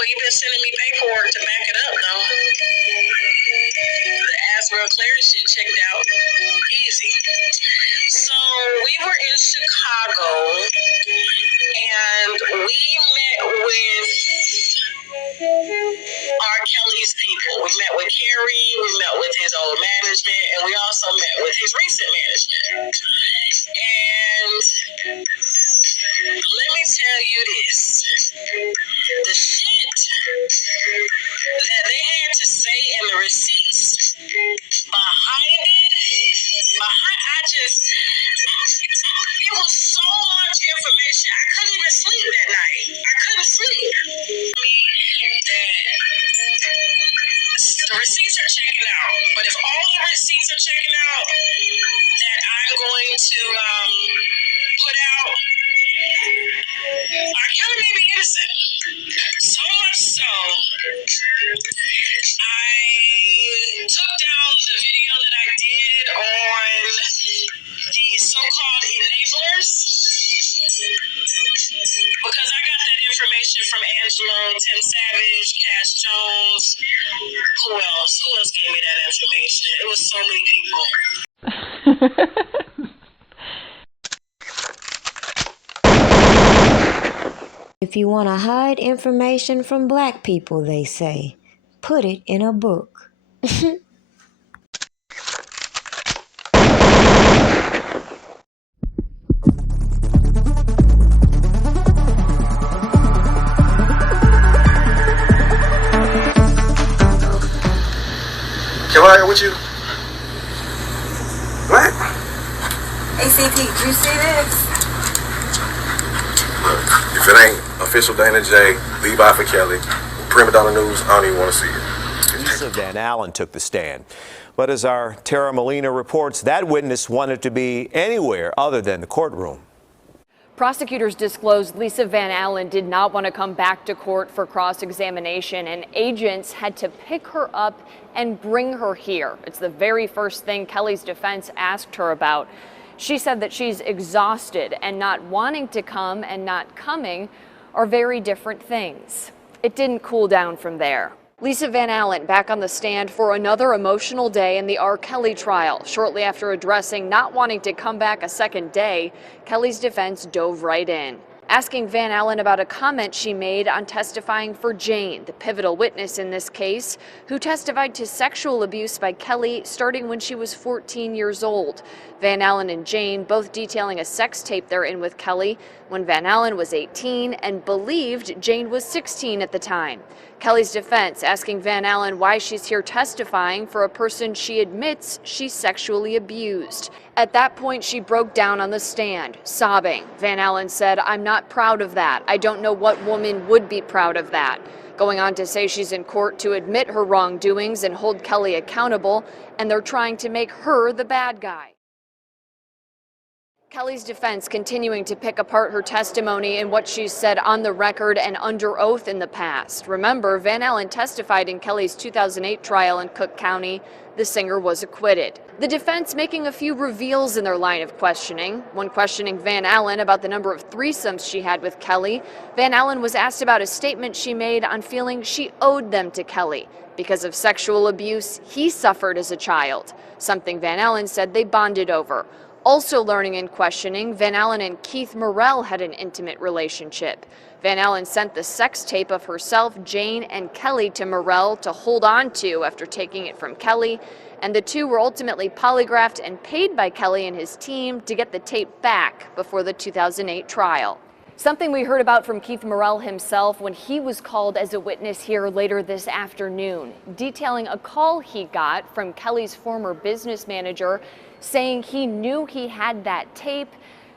He been sending me paperwork to back it up, though. The Aswell Clary shit checked out easy. So we were in Chicago, and we met with R. Kelly's people. We met with Kerry, we met with his old management, and we also met with his recent management. And let me tell you this. The shit that they had to say in the receipts behind it, it was so much information. I couldn't even sleep that night. I couldn't sleep. That the receipts are checking out, but if all the receipts are checking out, that I'm going to put out, R. Kelly may be innocent. So much so, I took down the video that I did on the so-called enablers because I got that information from Angelo, Tim Savage, Cash Jones. Who else? Who else gave me that information? It was so many people. If you want to hide information from black people, they say, put it in a book. Can I with you? What? ACP, did you see this? Look, if it ain't official Dana J, Levi for Kelly, Prima Donna News, I don't even want to see it. Lisa Van Allen took the stand. But as our Tara Molina reports, that witness wanted to be anywhere other than the courtroom. Prosecutors disclosed Lisa Van Allen did not want to come back to court for cross-examination, and agents had to pick her up and bring her here. It's the very first thing Kelly's defense asked her about. She said that she's exhausted, and not wanting to come and not coming are very different things. It didn't cool down from there. Lisa Van Allen back on the stand for another emotional day in the R. Kelly trial. Shortly after addressing not wanting to come back a second day, Kelly's defense dove right in, asking Van Allen about a comment she made on testifying for Jane, the pivotal witness in this case, who testified to sexual abuse by Kelly starting when she was 14 years old. Van Allen and Jane both detailing a sex tape they're in with Kelly when Van Allen was 18 and believed Jane was 16 at the time. Kelly's defense asking Van Allen why she's here testifying for a person she admits she sexually abused. At that point, she broke down on the stand, sobbing. Van Allen said, "I'm not proud of that. I don't know what woman would be proud of that." Going on to say she's in court to admit her wrongdoings and hold Kelly accountable, and they're trying to make her the bad guy. Kelly's defense continuing to pick apart her testimony and what she's said on the record and under oath in the past. Remember, Van Allen testified in Kelly's 2008 trial in Cook County. The singer was acquitted. The defense making a few reveals in their line of questioning. When questioning Van Allen about the number of threesomes she had with Kelly, Van Allen was asked about a statement she made on feeling she owed them to Kelly because of sexual abuse he suffered as a child, something Van Allen said they bonded over. Also learning and questioning, Van Allen and Keith Morrell had an intimate relationship. Van Allen sent the sex tape of herself, Jane, and Kelly to Morrell to hold on to after taking it from Kelly, and the two were ultimately polygraphed and paid by Kelly and his team to get the tape back before the 2008 trial. Something we heard about from Keith Morrell himself when he was called as a witness here later this afternoon, detailing a call he got from Kelly's former business manager saying he knew he had that tape,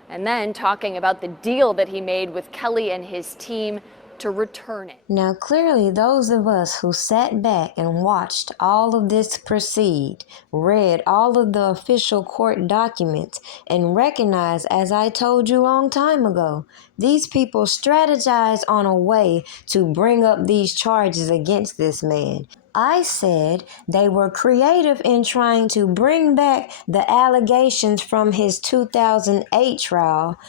and then talking about the deal that he made with Kelly and his team to return it. Now, clearly, those of us who sat back and watched all of this proceed, read all of the official court documents, and recognized, as I told you a long time ago, these people strategized on a way to bring up these charges against this man. I said they were creative in trying to bring back the allegations from his 2008 trial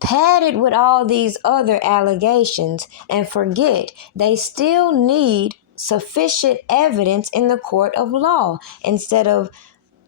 padded with all these other allegations, and forget they still need sufficient evidence in the court of law instead of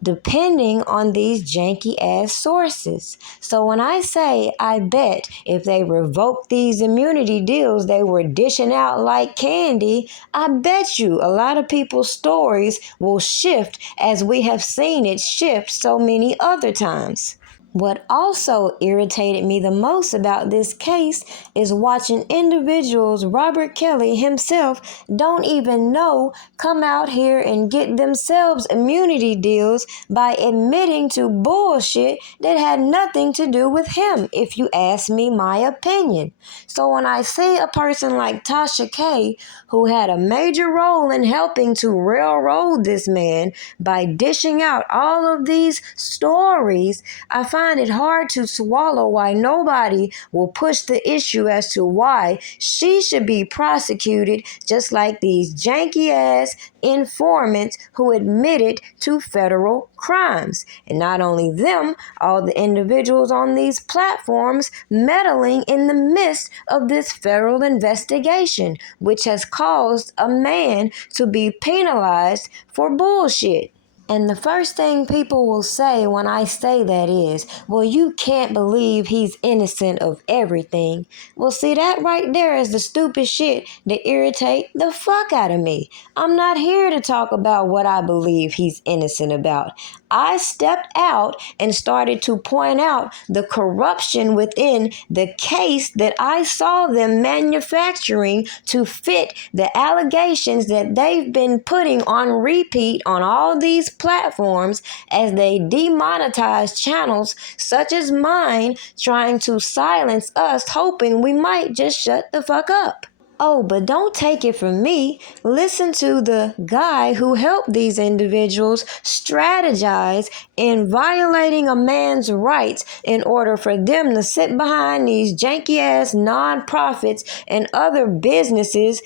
depending on these janky ass sources. So when I say I bet if they revoke these immunity deals they were dishing out like candy, I bet you a lot of people's stories will shift as we have seen it shift so many other times. What also irritated me the most about this case is watching individuals Robert Kelly himself don't even know come out here and get themselves immunity deals by admitting to bullshit that had nothing to do with him, if you ask me my opinion. So when I see a person like Tasha K, who had a major role in helping to railroad this man by dishing out all of these stories, I find it hard to swallow why nobody will push the issue as to why she should be prosecuted just like these janky ass informants who admitted to federal crimes. And not only them, all the individuals on these platforms meddling in the midst of this federal investigation, which has caused a man to be penalized for bullshit. And the first thing people will say when I say that is, well, you can't believe he's innocent of everything. Well, see, that right there is the stupid shit that irritate the fuck out of me. I'm not here to talk about what I believe he's innocent about. I stepped out and started to point out the corruption within the case that I saw them manufacturing to fit the allegations that they've been putting on repeat on all these platforms as they demonetize channels such as mine, trying to silence us, hoping we might just shut the fuck up. Oh, but don't take it from me. Listen to the guy who helped these individuals strategize in violating a man's rights in order for them to sit behind these janky ass nonprofits and other businesses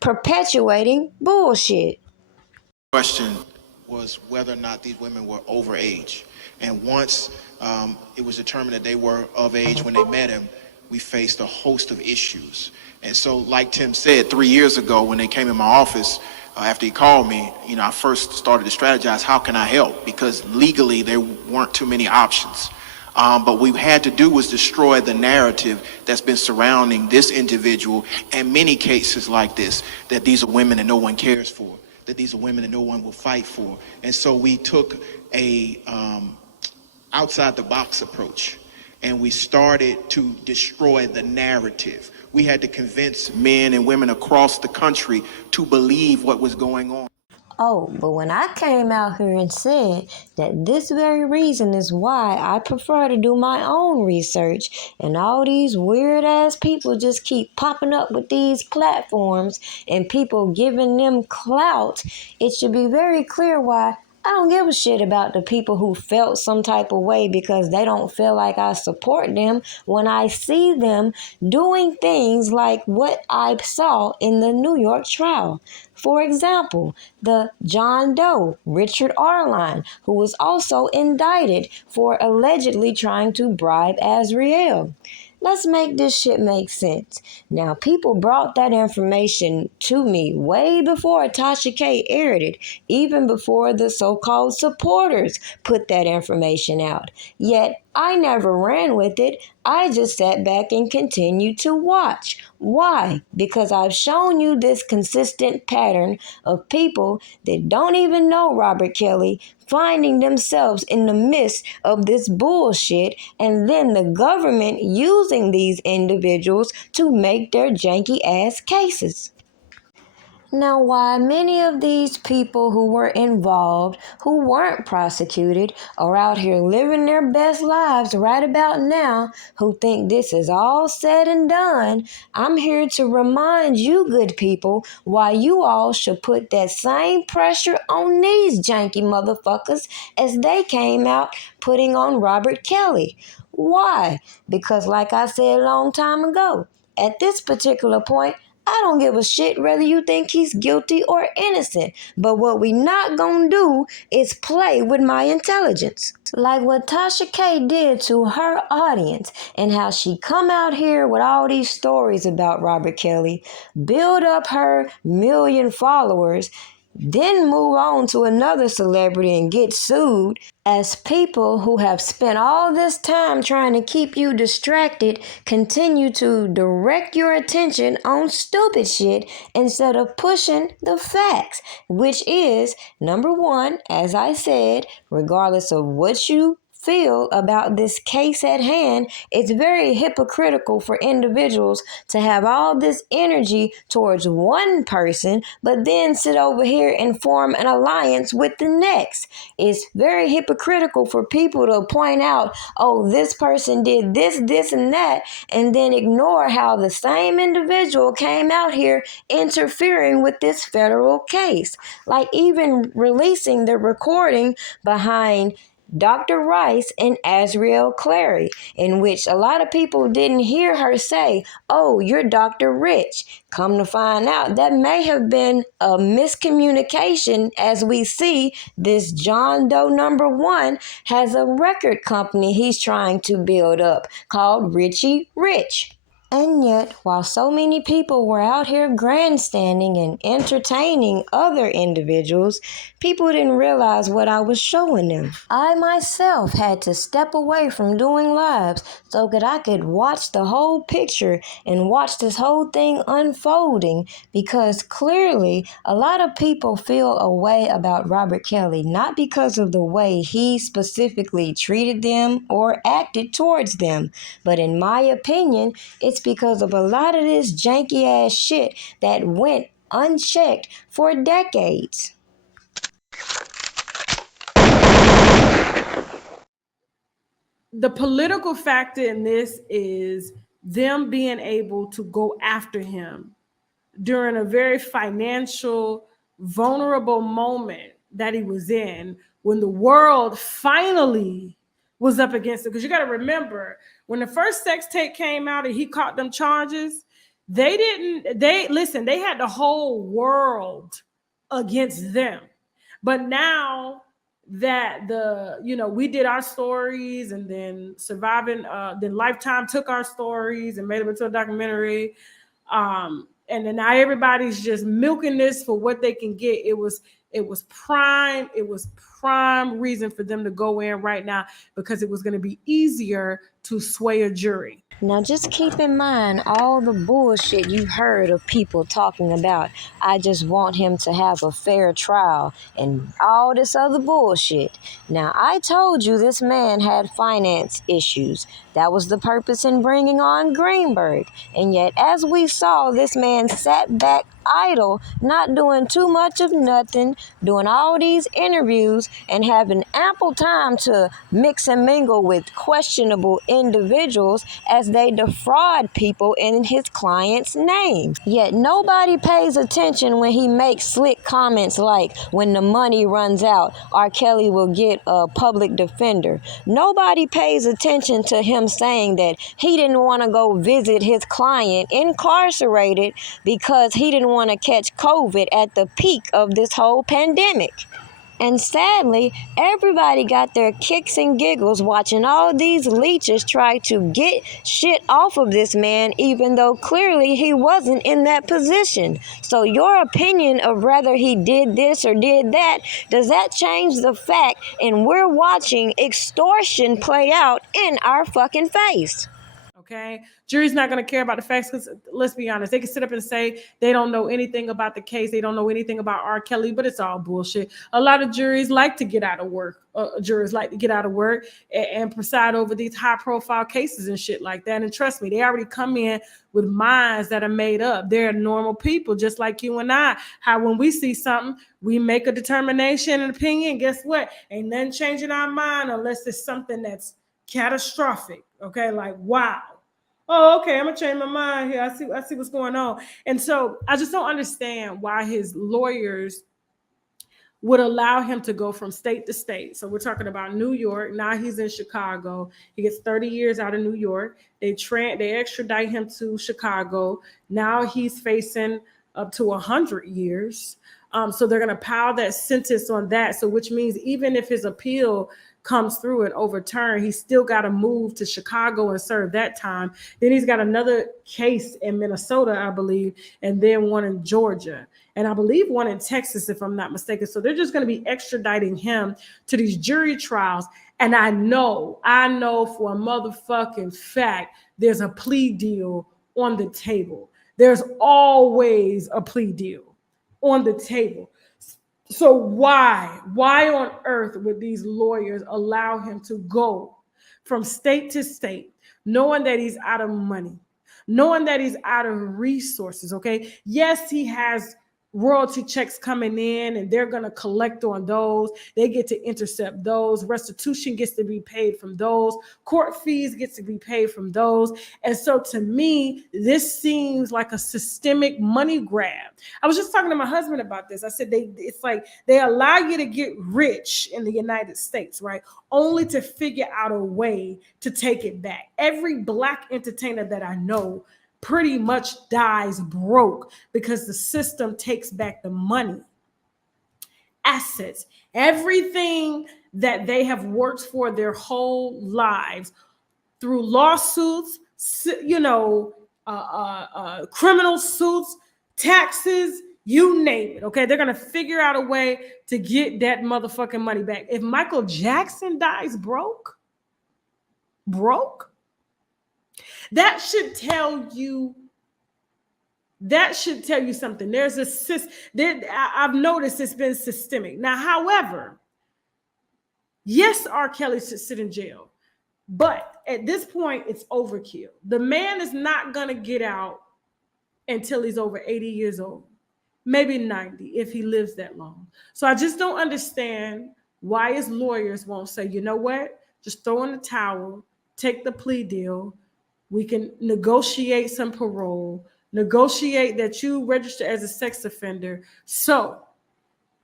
perpetuating bullshit. Question was whether or not these women were over age. And once it was determined that they were of age when they met him, we faced a host of issues. And so, like Tim said, 3 years ago when they came in my office, after he called me, I first started to strategize, how can I help? Because legally there weren't too many options. But what we had to do was destroy the narrative that's been surrounding this individual and many cases like this, that these are women that no one cares for, that these are women that no one will fight for. And so we took a outside the box approach and we started to destroy the narrative. We had to convince men and women across the country to believe what was going on. Oh, but when I came out here and said that this very reason is why I prefer to do my own research, and all these weird ass people just keep popping up with these platforms and people giving them clout, it should be very clear why I don't give a shit about the people who felt some type of way because they don't feel like I support them when I see them doing things like what I saw in the New York trial. For example, the John Doe, Richard Arline, who was also indicted for allegedly trying to bribe Azriel. Let's make this shit make sense. Now, people brought that information to me way before Tasha K aired it, even before the so-called supporters put that information out. Yet, I never ran with it. I just sat back and continued to watch. Why? Because I've shown you this consistent pattern of people that don't even know Robert Kelly finding themselves in the midst of this bullshit, and then the government using these individuals to make their janky ass cases. Now, why many of these people who were involved, who weren't prosecuted, are out here living their best lives right about now, who think this is all said and done, I'm here to remind you good people why you all should put that same pressure on these janky motherfuckers as they came out putting on Robert Kelly. Why? Because like I said a long time ago, at this particular point, I don't give a shit whether you think he's guilty or innocent. But what we not gonna do is play with my intelligence. Like what Tasha K did to her audience and how she come out here with all these stories about Robert Kelly, build up her 1,000,000 followers, then move on to another celebrity and get sued. As people who have spent all this time trying to keep you distracted continue to direct your attention on stupid shit instead of pushing the facts, which is, number one, as I said, regardless of what you feel about this case at hand, it's very hypocritical for individuals to have all this energy towards one person, but then sit over here and form an alliance with the next. It's very hypocritical for people to point out, oh, this person did this, this, and that, and then ignore how the same individual came out here interfering with this federal case. Like even releasing the recording behind Dr. Rice and Azriel Clary, in which a lot of people didn't hear her say, oh, you're Dr. Rich. Come to find out, that may have been a miscommunication, as we see this John Doe #1 has a record company he's trying to build up called Richie Rich. And yet, while so many people were out here grandstanding and entertaining other individuals, people didn't realize what I was showing them. I myself had to step away from doing lives so that I could watch the whole picture and watch this whole thing unfolding, because clearly a lot of people feel a way about Robert Kelly, not because of the way he specifically treated them or acted towards them, but in my opinion, it's because of a lot of this janky ass shit that went unchecked for decades. The political factor in this is them being able to go after him during a very financial, vulnerable moment that he was in, when the world finally was up against it. Because you got to remember, when the first sex tape came out and he caught them charges, they had the whole world against them. But now that we did our stories, and then then Lifetime took our stories and made them into a documentary, and then now everybody's just milking this for what they can get. It was prime reason for them to go in right now, because it was going to be easier to sway a jury. Now just keep in mind all the bullshit you've heard of people talking about. I just want him to have a fair trial and all this other bullshit. Now I told you this man had finance issues. That was the purpose in bringing on Greenberg. And yet as we saw, this man sat back idle, not doing too much of nothing, doing all these interviews and having ample time to mix and mingle with questionable individuals as they defraud people in his client's name. Yet nobody pays attention when he makes slick comments like, when the money runs out, R. Kelly will get a public defender. Nobody pays attention to him saying that he didn't want to go visit his client incarcerated because he didn't want to catch COVID at the peak of this whole pandemic. And sadly, everybody got their kicks and giggles watching all these leeches try to get shit off of this man, even though clearly he wasn't in that position. So your opinion of whether he did this or did that, does that change the fact and we're watching extortion play out in our fucking face? Okay, jury's not going to care about the facts, because let's be honest, they can sit up and say they don't know anything about the case, they don't know anything about R. Kelly, but it's all bullshit. A lot of juries like to get out of work. And preside over these high-profile cases and shit like that. And trust me, they already come in with minds that are made up. They're normal people, just like you and I. How when we see something, we make a determination and opinion. Guess what? Ain't nothing changing our mind unless it's something that's catastrophic. Okay, like wow. Oh, okay, I'm gonna change my mind here. I see what's going on. And so I just don't understand why his lawyers would allow him to go from state to state. So we're talking about New York. Now he's in Chicago. He gets 30 years out of New York. They extradite him to Chicago. Now he's facing up to 100 years. So they're going to pile that sentence on that. So which means even if his appeal comes through and overturned, he's still got to move to Chicago and serve that time. Then he's got another case in Minnesota, I believe, and then one in Georgia. And I believe one in Texas, if I'm not mistaken. So they're just going to be extraditing him to these jury trials. And I know for a motherfucking fact, there's a plea deal on the table. There's always a plea deal on the table. So why on earth would these lawyers allow him to go from state to state, knowing that he's out of money, knowing that he's out of resources, okay? Yes, he has royalty checks coming in and they're going to collect on those. They get to intercept those. Restitution gets to be paid from those. Court fees gets to be paid from those. And so to me, this seems like a systemic money grab. I was just talking to my husband about this. I said, it's like they allow you to get rich in the United States, right? Only to figure out a way to take it back. Every Black entertainer that I know pretty much dies broke because the system takes back the money, assets, everything that they have worked for their whole lives through lawsuits, criminal suits, taxes, you name it. Okay, they're going to figure out a way to get that motherfucking money back. If Michael Jackson dies broke, that should tell you something. I've noticed it's been systemic. Now, however, yes, R. Kelly should sit in jail, but at this point, it's overkill. The man is not going to get out until he's over 80 years old, maybe 90 if he lives that long. So I just don't understand why his lawyers won't say, you know what, just throw in the towel, take the plea deal. We can negotiate some parole, negotiate that you register as a sex offender. So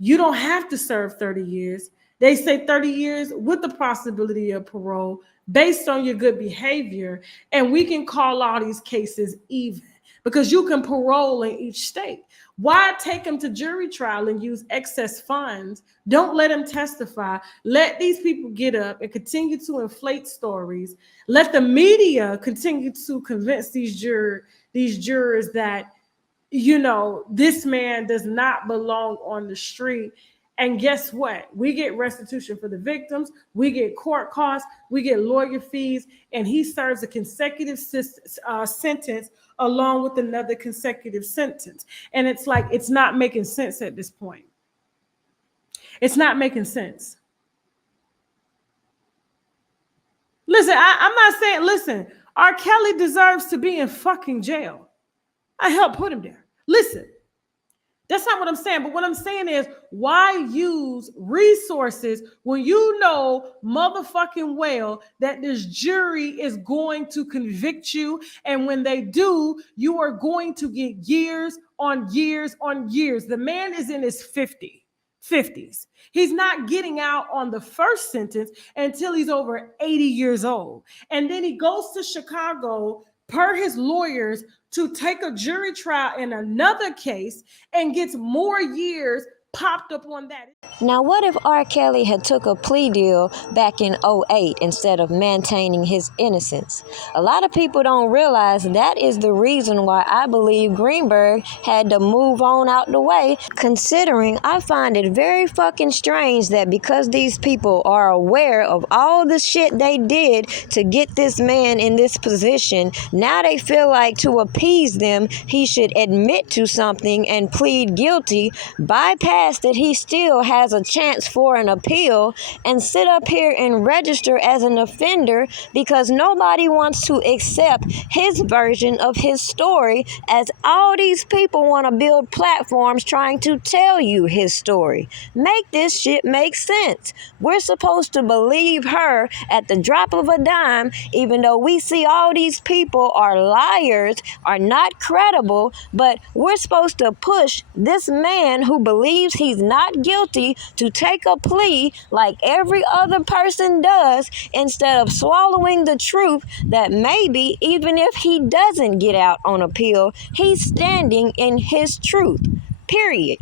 you don't have to serve 30 years. They say 30 years with the possibility of parole based on your good behavior. And we can call all these cases even because you can parole in each state. Why take them to jury trial and use excess funds? Don't let them testify. Let these people get up and continue to inflate stories. Let the media continue to convince these jurors that, this man does not belong on the street. And guess what? We get restitution for the victims. We get court costs. We get lawyer fees. And he serves a consecutive sentence along with another consecutive sentence. And it's like, it's not making sense at this point. It's not making sense. Listen, I'm not saying, R. Kelly deserves to be in fucking jail. I helped put him there. Listen, that's not what I'm saying. But what I'm saying is, why use resources when you know motherfucking well that this jury is going to convict you? And when they do, you are going to get years on years on years. The man is in his 50s. He's not getting out on the first sentence until he's over 80 years old. And then he goes to Chicago, per his lawyers, to take a jury trial in another case and gets more years popped up on that. Now, what if R. Kelly had took a plea deal back in 2008 instead of maintaining his innocence? A lot of people don't realize that is the reason why I believe Greenberg had to move on out the way, considering I find it very fucking strange that because these people are aware of all the shit they did to get this man in this position, now they feel like to appease them, he should admit to something and plead guilty, bypass that he still has a chance for an appeal, and sit up here and register as an offender because nobody wants to accept his version of his story, as all these people want to build platforms trying to tell you his story. Make this shit make sense. We're supposed to believe her at the drop of a dime, even though we see all these people are liars, are not credible, but we're supposed to push this man who believes believes he's not guilty to take a plea like every other person does instead of swallowing the truth that maybe even if he doesn't get out on appeal, he's standing in his truth. Period.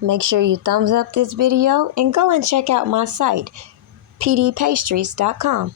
Make sure you thumbs up this video and go and check out my site, pdpastries.com.